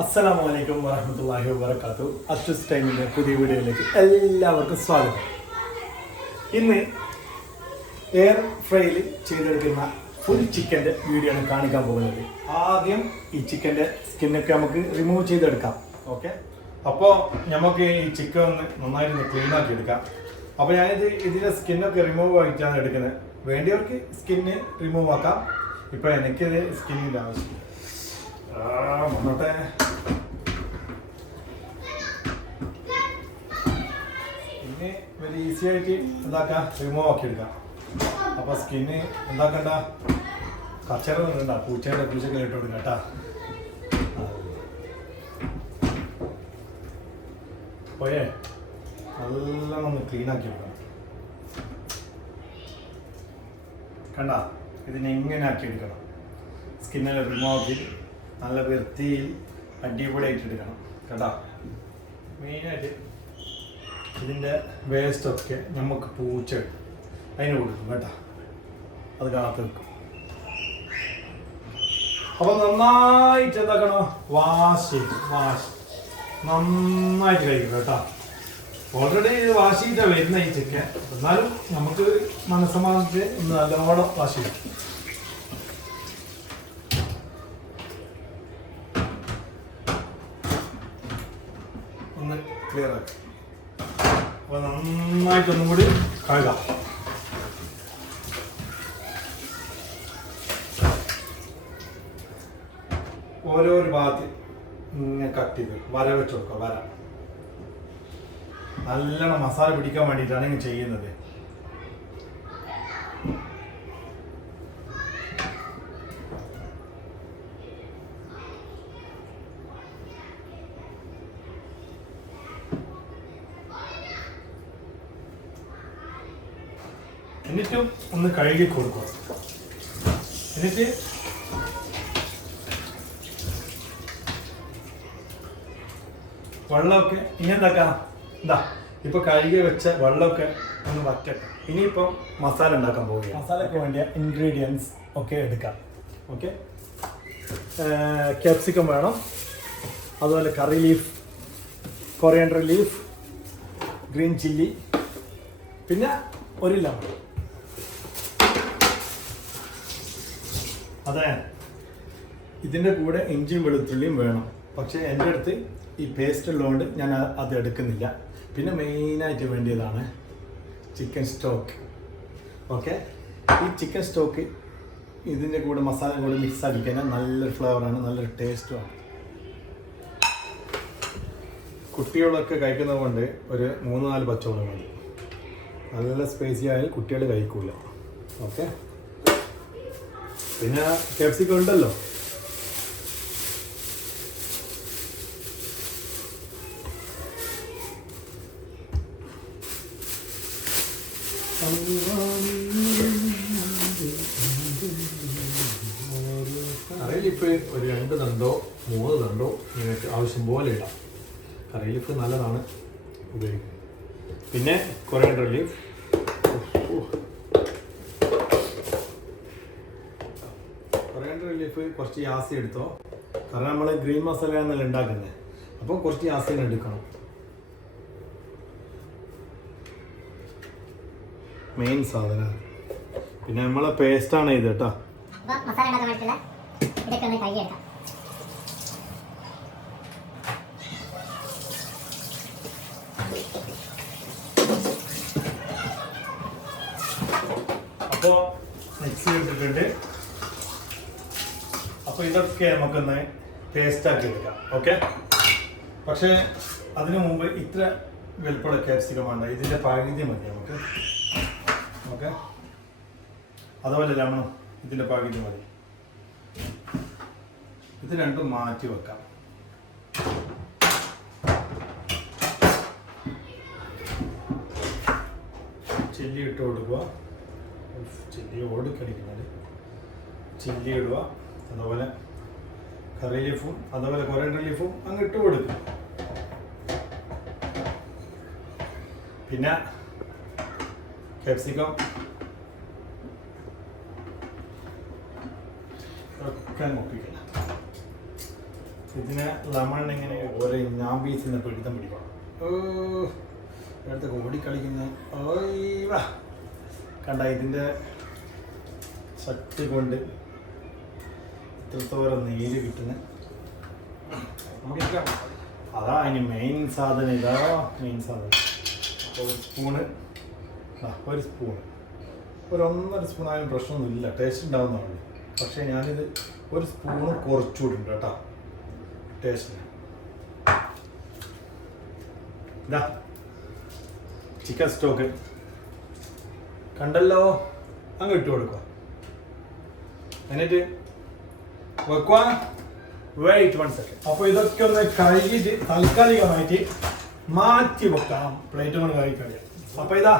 അസ്സലാമു അലൈക്കും വറഹ്മത്തുള്ളാഹി വബറകാതുഹു. അച്ചൂസ് ടൈമിൻ്റെ പുതിയ വീഡിയോയിലേക്ക് എല്ലാവർക്കും സ്വാഗതം. ഇന്ന് എയർ ഫ്രൈയിൽ ചെയ്തെടുക്കുന്ന ഫുൾ ചിക്കൻ്റെ വീഡിയോ ആണ് കാണിക്കാൻ പോകുന്നത്. ആദ്യം ഈ ചിക്കൻ്റെ സ്കിന്നൊക്കെ നമുക്ക് റിമൂവ് ചെയ്തെടുക്കാം. ഓക്കെ, അപ്പോൾ നമുക്ക് ഈ ചിക്കൻ ഒന്ന് നന്നായിട്ട് ക്ലീൻ ആക്കി എടുക്കാം. അപ്പോൾ ഇതിൻ്റെ സ്കിന്നൊക്കെ റിമൂവ് ആയിട്ടാണ് എടുക്കുന്നത്. വേണ്ടിയവർക്ക് സ്കിന്ന് റിമൂവ് ആക്കാം. ഇപ്പോൾ എനിക്കിത് സ്കിന്നിൻ്റെ ആവശ്യം വന്നോട്ടെ. പിന്നെ വലിയ ഈസി ആയിട്ട് എന്താക്കാം, റിമൂവ് ആക്കി എടുക്കാം. അപ്പോൾ സ്കിന്ന് എന്താക്കണ്ട, കച്ചറ വന്നിട്ടുണ്ടാ പൂച്ചയൊക്കെ ഇട്ട് കൊടുക്കാം കേട്ടാ. പോയേ നല്ലോണം ഒന്ന് ക്ലീൻ ആക്കി എടുക്കണം. കണ്ട, ഇതിനെ ഇങ്ങനെ ആക്കി എടുക്കണം. സ്കിന്നിൽ റിമൂവ് ആക്കി നല്ല വൃത്തിയിൽ അടിപൊളിയായിട്ട് എടുക്കണം കേട്ടോ. മെയിനായിട്ട് ഇതിൻ്റെ വേസ്റ്റൊക്കെ നമുക്ക് പൂച്ച അതിന് കൊടുക്കും കേട്ടോ. അത് കാത്തു വെക്കും. അപ്പോൾ നന്നായിട്ട് എന്താക്കണം, വാഷ് നന്നായിട്ട് കഴിക്കും കേട്ടോ. ഓൾറെഡി വാഷ് ചെയ്തിട്ടാണ് വരുന്ന ഈ ചിക്കൻ. എന്നാലും നമുക്ക് മനസ്സമാനത്തിൽ ഒന്ന് നല്ലോണം വാഷ് ചെയ്യും. ഒന്ന് ക്ലിയർ ആക്കി. അപ്പോൾ നന്നായിട്ടൊന്നും കൂടി കഴുകാം. ഓരോരു ഭാഗത്ത് ഇങ്ങനെ കട്ട് ചെയ്ത് വര വെച്ച് കൊടുക്കുക. വര നല്ലോണം മസാല പിടിക്കാൻ വേണ്ടിയിട്ടാണ് ഇങ്ങനെ ചെയ്യുന്നത്. എന്നിട്ടും ഒന്ന് കഴുകി കൊടുക്കുക. എന്നിട്ട് വെള്ളമൊക്കെ ഇനി എന്താക്കാം, എന്താ ഇപ്പൊ കഴുകി വെച്ച വെള്ളമൊക്കെ ഒന്ന് വറ്റട്ടെ. ഇനിയിപ്പോൾ മസാല ഉണ്ടാക്കാൻ പോവുക. മസാലയ്ക്ക് വേണ്ടിയ ഇൻഗ്രീഡിയൻസ് ഒക്കെ എടുക്കാം. ഓക്കെ, ക്യാപ്സിക്കം വേണം, അതുപോലെ കറി leaf, coriander leaf, green chilli, പിന്നെ ഒരു ലെമൺ. അതെ, ഇതിൻ്റെ കൂടെ ഇഞ്ചിയും വെളുത്തുള്ളിയും വേണം. പക്ഷേ എൻ്റെ അടുത്ത് ഈ പേസ്റ്റ് ഉള്ളതുകൊണ്ട് ഞാൻ അത് എടുക്കുന്നില്ല. പിന്നെ മെയിനായിട്ട് വേണ്ടിയതാണ് ചിക്കൻ സ്റ്റോക്ക്. ഓക്കെ, ഈ ചിക്കൻ സ്റ്റോക്ക് ഇതിൻ്റെ കൂടെ മസാല കൂടെ മിക്സ് ആക്കിക്കഴിഞ്ഞാൽ നല്ലൊരു ഫ്ലേവറാണ്, നല്ലൊരു ടേസ്റ്റുമാണ്. കുട്ടികളൊക്കെ കഴിക്കുന്നത് കൊണ്ട് ഒരു 3-4 പച്ചമുളക് മതി. നല്ല സ്പൈസി ആയാലും കുട്ടികൾ കഴിക്കൂല. ഓക്കെ, പിന്നെ ക്യാപ്സിക്കം ഉണ്ടല്ലോ. കറിയിലിപ്പ് ഒരു 2 തണ്ടോ 3 തണ്ടോ നിങ്ങൾക്ക് ആവശ്യം പോലെ ഇടാം. കറിയിലിപ്പ് നല്ലതാണ് ഉപയോഗിക്കുന്നത്. പിന്നെ കൊറിയാൻഡർ ലീഫ്, കൊറിയാൻഡർ ലീഫ് കുറച്ച് ജാസ്തി എടുത്തോ. കാരണം നമ്മൾ ഗ്രീൻ മസാല എന്നല്ല ഉണ്ടാക്കുന്നത്. അപ്പോൾ കുറച്ച് ജാസ്തി തന്നെ എടുക്കണം. മെയിൻ സാധനം. പിന്നെ നമ്മളെ പേസ്റ്റാണ് ഇത് കേട്ടോ. അപ്പോൾ മിക്സി ഇട്ടിട്ടുണ്ട്. അപ്പോൾ ഇതൊക്കെ നമുക്കൊന്ന് പേസ്റ്റാക്കി എടുക്കാം. ഓക്കെ, പക്ഷേ അതിനു മുമ്പ് ഇത്ര വലുപ്പമുള്ള ക്യാപ്സിക്കം വേണ്ട, ഇതിൻ്റെ പകുതി മതി നമുക്ക്. ഓക്കെ, അതുപോലെ ലെമണും ഇതിൻ്റെ പകുതി മതി. ഇത് രണ്ടും മാറ്റി വെക്കാം. ചില്ലി ഇട്ട് കൊടുക്കുക. ചില്ലി ഓടിക്കടിക്കുന്നത്. ചില്ലി ഇടുക, അതുപോലെ കറി ലീഫും അതുപോലെ കൊറിയാൻഡർ ലീഫും അങ്ങ് ഇട്ട് കൊടുക്കുക. പിന്നെ ക്യാപ്സിക്കം ഒക്കെ ഒപ്പിക്കണം. ഇതിനെ ലെമൺ ഇങ്ങനെ ഓരോ ഞാമ്പീസിന്ന് പിടിത്തം പിടിക്കണം. അടുത്ത് ഓടിക്കളിക്കുന്ന വാ കണ്ട ഇതിൻ്റെ ശക്തി കൊണ്ട് ഇത്രത്തോളം നീര് കിട്ടുന്ന അതാ അതിന് മെയിൻ സാധനം. ഇതാ മെയിൻ സാധനം. ഒരു സ്പൂണ് ഒരു സ്പൂണ് ഒരു 1.5 സ്പൂണായാലും പ്രശ്നമൊന്നുമില്ല, ടേസ്റ്റ് ഉണ്ടാവുന്നതാണ്. പക്ഷേ ഞാനിത് ഒരു സ്പൂണ് കുറച്ചുകൂടിണ്ട് കേട്ടോ ടേസ്റ്റിന്. ഇതാ ചിക്കൻ സ്റ്റോക്ക് കണ്ടല്ലോ, അങ്ങ് ഇട്ട് കൊടുക്കുക. എന്നിട്ട് വെക്കുക. Wait 1 second. അപ്പോൾ ഇതൊക്കെ ഒന്ന് കഴുകിയിട്ട് താൽക്കാലികമായിട്ട് മാറ്റി വെക്കാം. പ്ലേറ്റ് കൊണ്ട് കഴുകി. അപ്പോൾ ഇതാ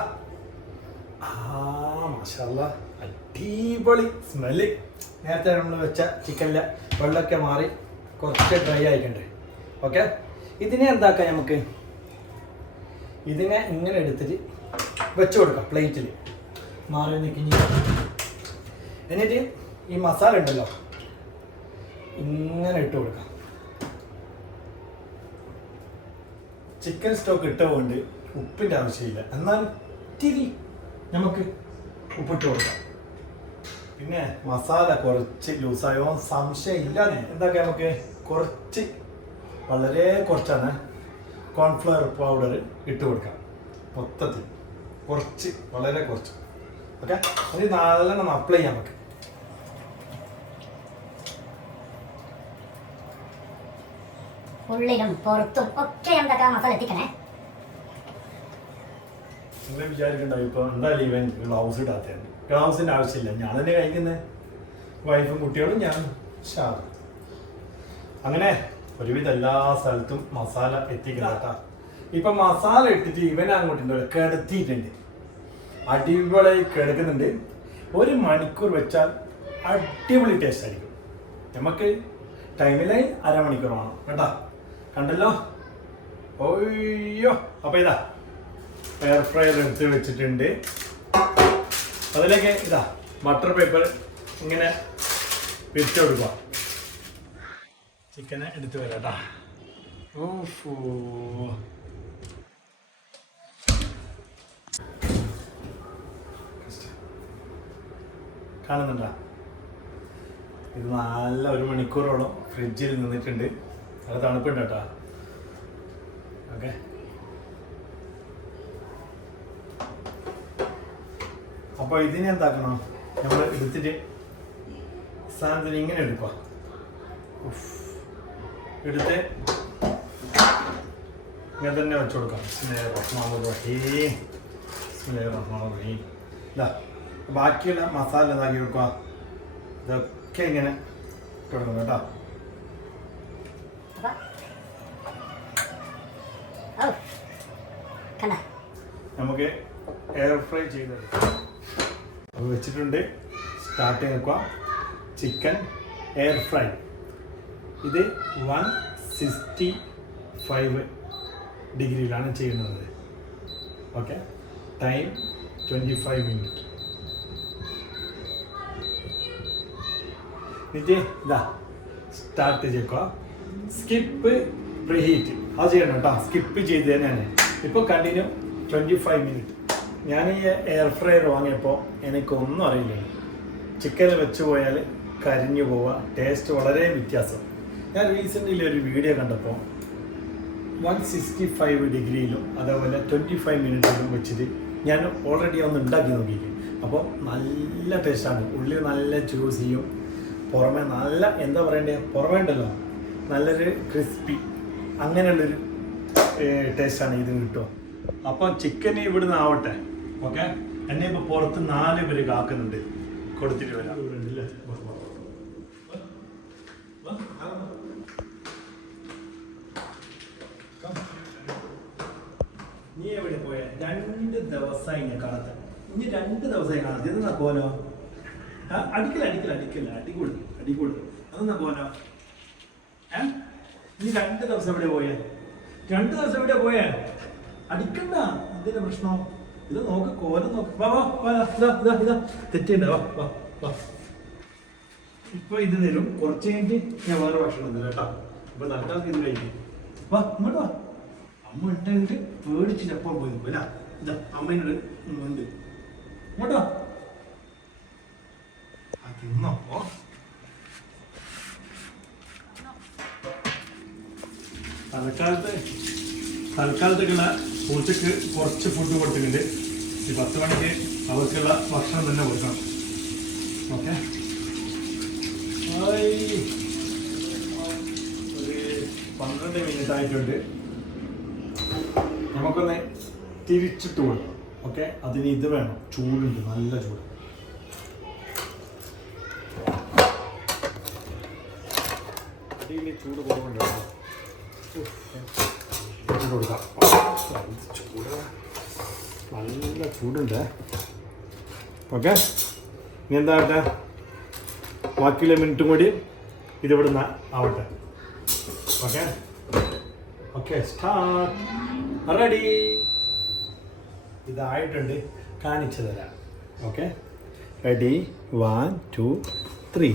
മാഷാല്ലാ അടിപൊളി സ്മെല്ല്. നേരത്തെ നമ്മൾ വെച്ച ചിക്കനിലെ വെള്ളമൊക്കെ മാറി കുറച്ച് ഡ്രൈ ആയിക്കണ്ടേ. ഓക്കെ, ഇതിനെ എന്താക്കാം, നമുക്ക് ഇതിനെ ഇങ്ങനെ എടുത്തിട്ട് വെച്ച് കൊടുക്കാം പ്ലേറ്റിൽ മാറി നിൽക്കി. എന്നിട്ട് ഈ മസാല ഉണ്ടല്ലോ ഇങ്ങനെ ഇട്ട് കൊടുക്കാം. ചിക്കൻ സ്റ്റോക്ക് ഇട്ടുകൊണ്ട് ഉപ്പിൻ്റെ ആവശ്യമില്ല, എന്നാൽ ഇത്തിരി നമുക്ക് ഉപ്പിട്ട് കൊടുക്കാം. പിന്നെ മസാല കുറച്ച് ലൂസായോ സംശയം ഇല്ലാതെ എന്താക്കാം, നമുക്ക് കുറച്ച് വളരെ കുറച്ചാണ് കോൺഫ്ലവർ പൗഡർ ഇട്ട് കൊടുക്കാം. മൊത്തത്തിൽ കുറച്ച്, വളരെ കുറച്ച്. ഓക്കെ, അത് നല്ലോണം അപ്ലൈ ചെയ്യാം നമുക്ക്. ഉള്ളിലും പുറത്തും ഒക്കെ എന്താക്കാം മസാല എത്തിക്കണേ. നിങ്ങൾ വിചാരിക്കണ്ടാവും ഇപ്പോൾ എന്തായാലും ഇവൻ ഗ്ലൗസ് ഇടാത്തതാണ്. ഗ്ലൗസിൻ്റെ ആവശ്യമില്ല, ഞാൻ തന്നെ കഴിക്കുന്നത്. വൈഫും കുട്ടികളും ഞാൻ ഷാറും. അങ്ങനെ ഒരുവിധം എല്ലാ സ്ഥലത്തും മസാല എത്തിക്കണം കേട്ടോ. ഇപ്പം മസാല ഇട്ടിട്ട് ഇവൻ അങ്ങോട്ടുണ്ട് കിടത്തിയിട്ടുണ്ട്, അടിപൊളി കിടക്കുന്നുണ്ട്. 1 മണിക്കൂർ വെച്ചാൽ അടിപൊളി ടേസ്റ്റ് ആയിരിക്കും. നമുക്ക് ടൈമിലായി 1/2 മണിക്കൂർ വേണം കേട്ടോ. കണ്ടല്ലോ, ഓയ്യോ. അപ്പോൾ ഇതാ എയർ ഫ്രയർ എടുത്ത് വെച്ചിട്ടുണ്ട്. അതിലേക്ക് ഇതാ ബട്ടർ പേപ്പർ ഇങ്ങനെ പിരിച്ചു കൊടുക്കുക. ചിക്കനെ എടുത്ത് വരാം കേട്ടോ. ഓഫോ, കാണുന്നുണ്ടോ? ഇത് നല്ല 1 മണിക്കൂറോളം ഫ്രിഡ്ജിൽ നിന്നിട്ടുണ്ട്. നല്ല തണുപ്പുണ്ട് കേട്ടോ. ഓക്കെ, അപ്പോൾ ഇതിനെ എന്താക്കണം, നമ്മൾ എടുത്തിട്ട് സാധനത്തിന് ഇങ്ങനെ എടുക്കുക. എടുത്ത് ഇങ്ങനെ തന്നെ വെച്ച് കൊടുക്കാം. ഇതാ ബാക്കിയുള്ള മസാല ഇതാക്കി കൊടുക്കുക. ഇതൊക്കെ ഇങ്ങനെ കൊടുക്കണം കേട്ടോ. നമുക്ക് എയർ ഫ്രൈ ചെയ്തെടുക്കാം. അത് വെച്ചിട്ടുണ്ട്. സ്റ്റാർട്ട് ചെയ്ത് ചിക്കൻ എയർ ഫ്രൈ. ഇത് 165 ഡിഗ്രിയിലാണ് ചെയ്യുന്നത്. Okay, time 25 minute. എന്നിട്ട് ഇതാ സ്റ്റാർട്ട് ചെയ്യുക. സ്കിപ്പ് പ്രീഹീറ്റ് അത് ചെയ്യണം കേട്ടോ. സ്കിപ്പ് ചെയ്ത് തന്നെയാണ്. ഇപ്പോൾ കണ്ടിന്യൂ 25 മിനിറ്റ്. ഞാൻ ഈ എയർ ഫ്രയർ വാങ്ങിയപ്പോൾ എനിക്കൊന്നും അറിയില്ല. ചിക്കൻ വെച്ച് പോയാൽ കരിഞ്ഞു പോവുക, ടേസ്റ്റ് വളരെ വ്യത്യാസം. ഞാൻ റീസെൻ്റ്ലി ഒരു വീഡിയോ കണ്ടപ്പോൾ 165 ഡിഗ്രിയിലും അതേപോലെ 25 മിനിറ്റിലും വെച്ചിട്ട് ഞാൻ ഓൾറെഡി ഒന്ന് ഉണ്ടാക്കി നോക്കിയിട്ട്. അപ്പോൾ നല്ല ടേസ്റ്റാണ്. ഉള്ളിൽ നല്ല ജ്യൂസ് ചെയ്യും, പുറമെ നല്ല എന്താ പറയണ്ടേ, പുറമേ ഉണ്ടല്ലോ നല്ലൊരു ക്രിസ്പി, അങ്ങനെയുള്ളൊരു ടേസ്റ്റാണ് ഇത് കിട്ടുക. അപ്പം ചിക്കൻ ഇവിടുന്ന് ആവട്ടെ. ഓക്കെ, എന്നെ ഇപ്പോൾ പുറത്ത് 4 പേര് കാക്കുന്നുണ്ട്, കൊടുത്തിട്ട് വരാം. നീ എവിടെ പോയ? 2 ദിവസമായി ഞാൻ കാണാത്ത. ഇനി 2 ദിവസമായി കാണാത്ത. ഇതെന്നാ പോലോ? അടിക്കല അടികൂടി അതെന്നാ പോലോ? നീ 2 ദിവസം എവിടെ പോയേ? 2 ദിവസം എവിടെ പോയേ? അടിക്കണ്ട, എന്തിന്റെ പ്രശ്നം? ഇത് നോക്ക്, കോലം നോക്ക്. വാ വാ വാ, ഇതാ തെറ്റുണ്ട്. വാ വാ വാ. ഇപ്പൊ ഇത് തരും. കുറച്ച് കഴിഞ്ഞിട്ട് ഞാൻ വേറെ ഭക്ഷണം തരാം കേട്ടോ. ഇപ്പൊ തൽക്കാലം ഇത് കഴിക്കും. വാ ഇങ്ങോട്ട് വാ. അമ്മ ഇട്ടെങ്കിൽ പേടിച്ചിട്ട് എപ്പോൾ പോയി നിൽക്കും അല്ല. ഇതാ അമ്മേനോട് ഉണ്ട്. ഇങ്ങോട്ട് വാ. തിന്നോ തൽക്കാലത്തേക്കുള്ള പൂച്ചക്ക് കുറച്ച് ഫുഡ് കൊടുത്തിട്ടുണ്ട്. ഈ 10 മണിക്ക് അവർക്കുള്ള ഭക്ഷണം തന്നെ കൊടുക്കണം. ഓക്കെ, ഒരു 12 മിനിറ്റ് ആയിട്ടുണ്ട്. നമുക്കൊന്ന് തിരിച്ചിട്ട് കൊടുക്കണം. ഓക്കെ, അതിന് ഇത് വേണം, ചൂടുണ്ട്, നല്ല ചൂട്. അടിയിൽ ചൂട് കുറവുണ്ട്. കൊടുക്കാം. ചൂട് നല്ല ചൂടുണ്ട്. ഓക്കെ, ഇനി എന്താ ആവട്ടെ, ബാക്കിയുള്ള മിനിറ്റും കൂടി ഇതിവിടുന്ന് ആവട്ടെ. Okay okay, start. റെഡി. ഇതായിട്ടുണ്ട്, കാണിച്ചു തരാം. Okay, ready, 1 2 3.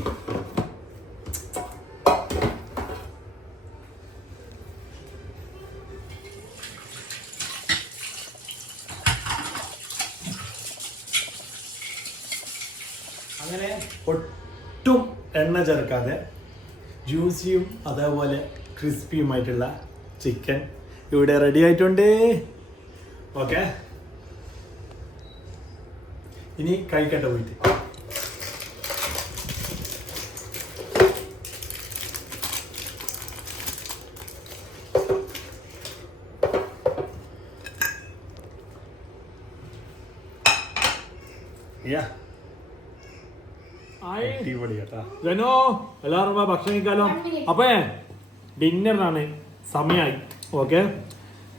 അങ്ങനെ ഒട്ടും എണ്ണ ചേർക്കാതെ ജ്യൂസിയും അതേപോലെ ക്രിസ്പിയുമായിട്ടുള്ള ചിക്കൻ ഇവിടെ റെഡി ആയിട്ടുണ്ട്. ഓക്കെ, ഇനി കഴിക്കട്ടെ പോയിട്ട്. ജനോ എല്ലാവരും ഭക്ഷണം കഴിക്കാലോ. അപ്പേ ഡിന്നറിനാണ് സമയമായി. ഓക്കെ,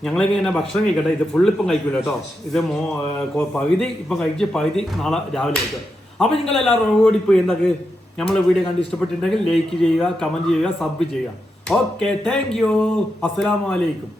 ഞങ്ങളൊക്കെ ഇങ്ങനെ ഭക്ഷണം കഴിക്കട്ടെ. ഇത് ഫുൾ ഇപ്പം കഴിക്കൂല കേട്ടോ. ഇത് പകുതി ഇപ്പം കഴിച്ച് പകുതി നാളെ രാവിലെ കഴിക്കാം. അപ്പം നിങ്ങളെല്ലാവരും ഓടിപ്പോയി എന്തൊക്കെ നമ്മളെ വീഡിയോ കണ്ട് ഇഷ്ടപ്പെട്ടിട്ടുണ്ടെങ്കിൽ ലൈക്ക് ചെയ്യുക, കമൻറ്റ് ചെയ്യുക, സബ് ചെയ്യുക. Okay, thank you. അസ്സലാമു അലൈക്കും.